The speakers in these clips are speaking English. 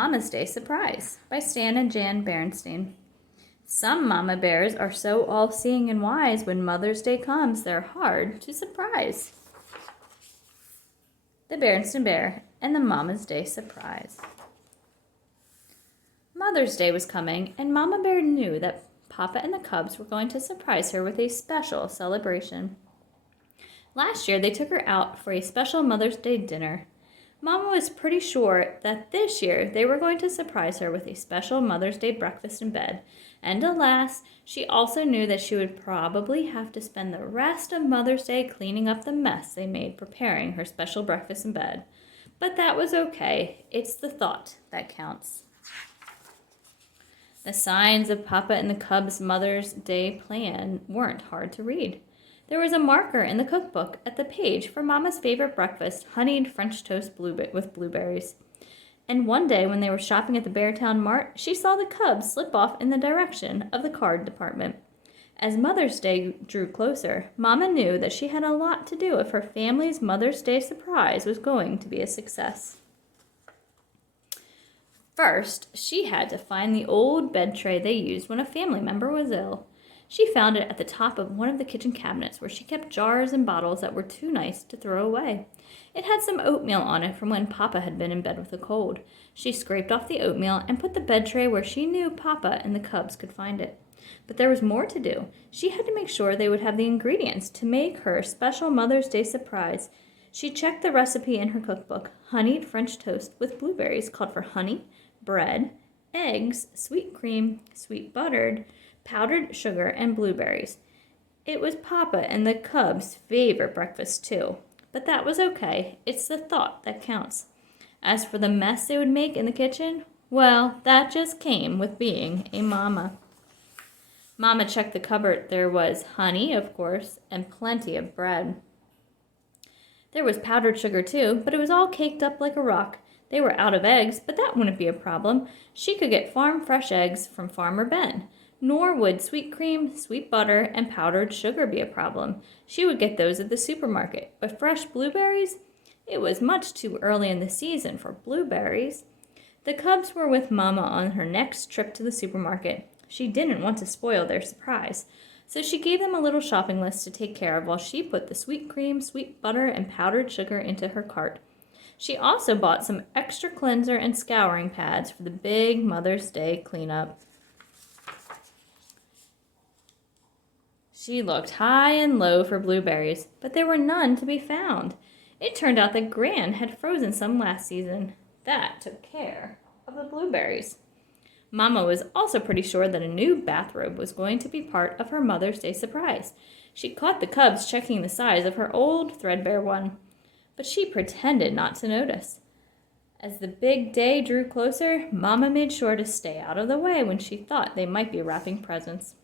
Mama's Day Surprise by Stan and Jan Berenstain. Some mama bears are so all-seeing and wise, when Mother's Day comes, they're hard to surprise. The Berenstain Bear and the Mama's Day Surprise. Mother's Day was coming, and Mama Bear knew that Papa and the cubs were going to surprise her with a special celebration. Last year, they took her out for a special Mother's Day dinner. Mama was pretty sure that this year they were going to surprise her with a special Mother's Day breakfast in bed. And alas, she also knew that she would probably have to spend the rest of Mother's Day cleaning up the mess they made preparing her special breakfast in bed. But that was okay. It's the thought that counts. The signs of Papa and the cubs' Mother's Day plan weren't hard to read. There was a marker in the cookbook at the page for Mama's favorite breakfast, honeyed French toast with blueberries. And one day when they were shopping at the Beartown Mart, she saw the cubs slip off in the direction of the card department. As Mother's Day drew closer, Mama knew that she had a lot to do if her family's Mother's Day surprise was going to be a success. First, she had to find the old bed tray they used when a family member was ill. She found it at the top of one of the kitchen cabinets where she kept jars and bottles that were too nice to throw away. It had some oatmeal on it from when Papa had been in bed with a cold. She scraped off the oatmeal and put the bed tray where she knew Papa and the cubs could find it. But there was more to do. She had to make sure they would have the ingredients to make her special Mother's Day surprise. She checked the recipe in her cookbook. Honeyed French toast with blueberries called for honey, bread, eggs, sweet cream, sweet buttered, powdered sugar, and blueberries. It was Papa and the cubs' favorite breakfast too, but that was okay. It's the thought that counts. As for the mess they would make in the kitchen, well, that just came with being a mama. Mama checked the cupboard. There was honey, of course, and plenty of bread. There was powdered sugar too, but it was all caked up like a rock. They were out of eggs, but that wouldn't be a problem. She could get farm fresh eggs from Farmer Ben. Nor would sweet cream, sweet butter, and powdered sugar be a problem. She would get those at the supermarket. But fresh blueberries? It was much too early in the season for blueberries. The cubs were with Mama on her next trip to the supermarket. She didn't want to spoil their surprise, so she gave them a little shopping list to take care of while she put the sweet cream, sweet butter, and powdered sugar into her cart. She also bought some extra cleanser and scouring pads for the big Mother's Day cleanup. She looked high and low for blueberries, but there were none to be found. It turned out that Gran had frozen some last season. That took care of the blueberries. Mama was also pretty sure that a new bathrobe was going to be part of her Mother's Day surprise. She caught the cubs checking the size of her old threadbare one, but she pretended not to notice. As the big day drew closer, Mama made sure to stay out of the way when she thought they might be wrapping presents.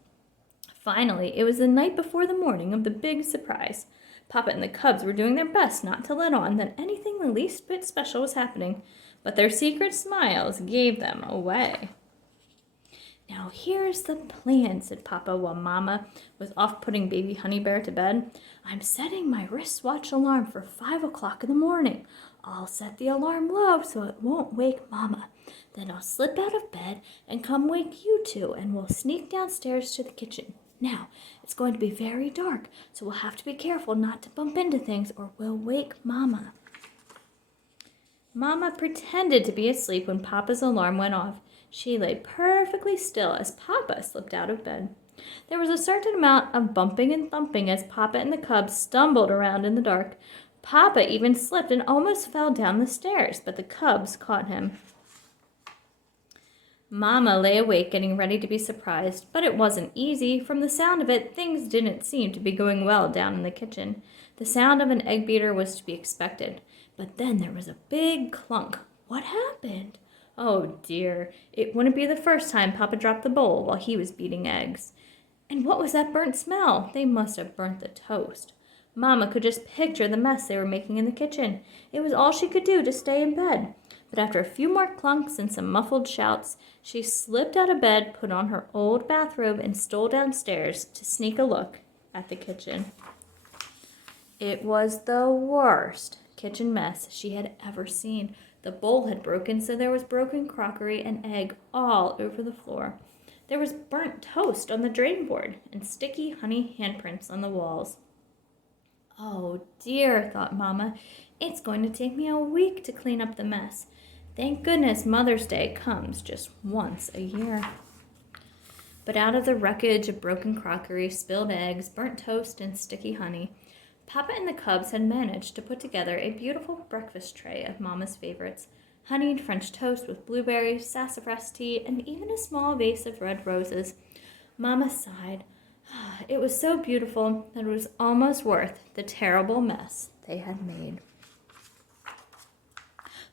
Finally, it was the night before the morning of the big surprise. Papa and the cubs were doing their best not to let on that anything the least bit special was happening, but their secret smiles gave them away. "Now here's the plan," said Papa while Mama was off putting baby Honey Bear to bed. "I'm setting my wristwatch alarm for 5 o'clock in the morning. I'll set the alarm low so it won't wake Mama. Then I'll slip out of bed and come wake you two, and we'll sneak downstairs to the kitchen. Now, it's going to be very dark, so we'll have to be careful not to bump into things or we'll wake Mama." Mama pretended to be asleep when Papa's alarm went off. She lay perfectly still as Papa slipped out of bed. There was a certain amount of bumping and thumping as Papa and the cubs stumbled around in the dark. Papa even slipped and almost fell down the stairs, but the cubs caught him. Mama lay awake getting ready to be surprised, but it wasn't easy. From the sound of it, things didn't seem to be going well down in the kitchen. The sound of an egg beater was to be expected, but then there was a big clunk. What happened? Oh dear, it wouldn't be the first time Papa dropped the bowl while he was beating eggs. And what was that burnt smell? They must have burnt the toast. Mama could just picture the mess they were making in the kitchen. It was all she could do to stay in bed. But after a few more clunks and some muffled shouts, she slipped out of bed, put on her old bathrobe, and stole downstairs to sneak a look at the kitchen. It was the worst kitchen mess she had ever seen. The bowl had broken, so there was broken crockery and egg all over the floor. There was burnt toast on the drain board and sticky honey handprints on the walls. Oh dear, thought Mama, it's going to take me a week to clean up the mess. Thank goodness Mother's Day comes just once a year. But out of the wreckage of broken crockery, spilled eggs, burnt toast, and sticky honey, Papa and the cubs had managed to put together a beautiful breakfast tray of Mama's favorites: honeyed French toast with blueberries, sassafras tea, and even a small vase of red roses. Mama sighed. It was so beautiful that it was almost worth the terrible mess they had made.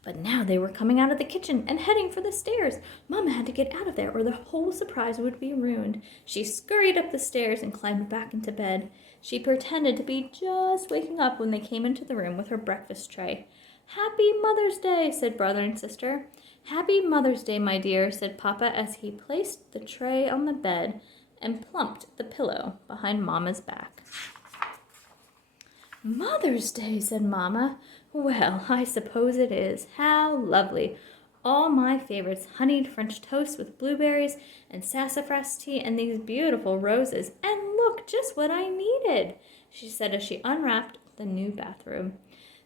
But now they were coming out of the kitchen and heading for the stairs. Mama had to get out of there or the whole surprise would be ruined. She scurried up the stairs and climbed back into bed. She pretended to be just waking up when they came into the room with her breakfast tray. "Happy Mother's Day," said brother and sister. "Happy Mother's Day, my dear," said Papa as he placed the tray on the bed and plumped the pillow behind Mama's back. "Mother's Day," said Mama. "Well, I suppose it is. How lovely. All my favorites: honeyed French toast with blueberries and sassafras tea and these beautiful roses. And look, just what I needed," she said as she unwrapped the new bathrobe.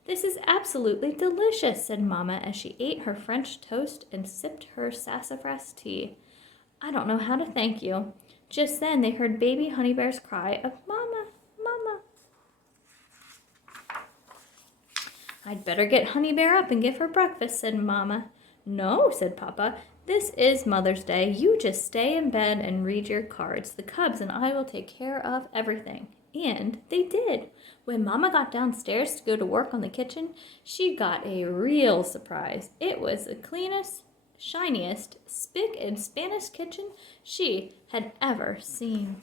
"This is absolutely delicious," said Mama as she ate her French toast and sipped her sassafras tea. "I don't know how to thank you." Just then they heard baby honey bear's cry of "Mama, Mama." "I'd better get Honey Bear up and give her breakfast," said Mama. "No," said Papa. "This is Mother's Day. You just stay in bed and read your cards. The cubs and I will take care of everything." And they did. When Mama got downstairs to go to work on the kitchen, she got a real surprise. It was the cleanest, shiniest, spick and Spanish kitchen she had ever seen.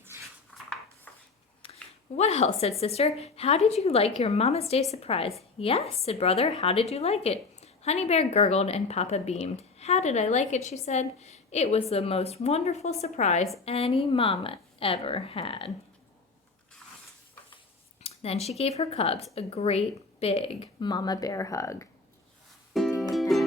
"Well," said Sister, "how did you like your Mama's Day surprise?" "Yes," said Brother. "How did you like it?" Honey Bear gurgled and Papa beamed. "How did I like it?" she said. "It was the most wonderful surprise any mama ever had." Then she gave her cubs a great big Mama Bear hug. The end.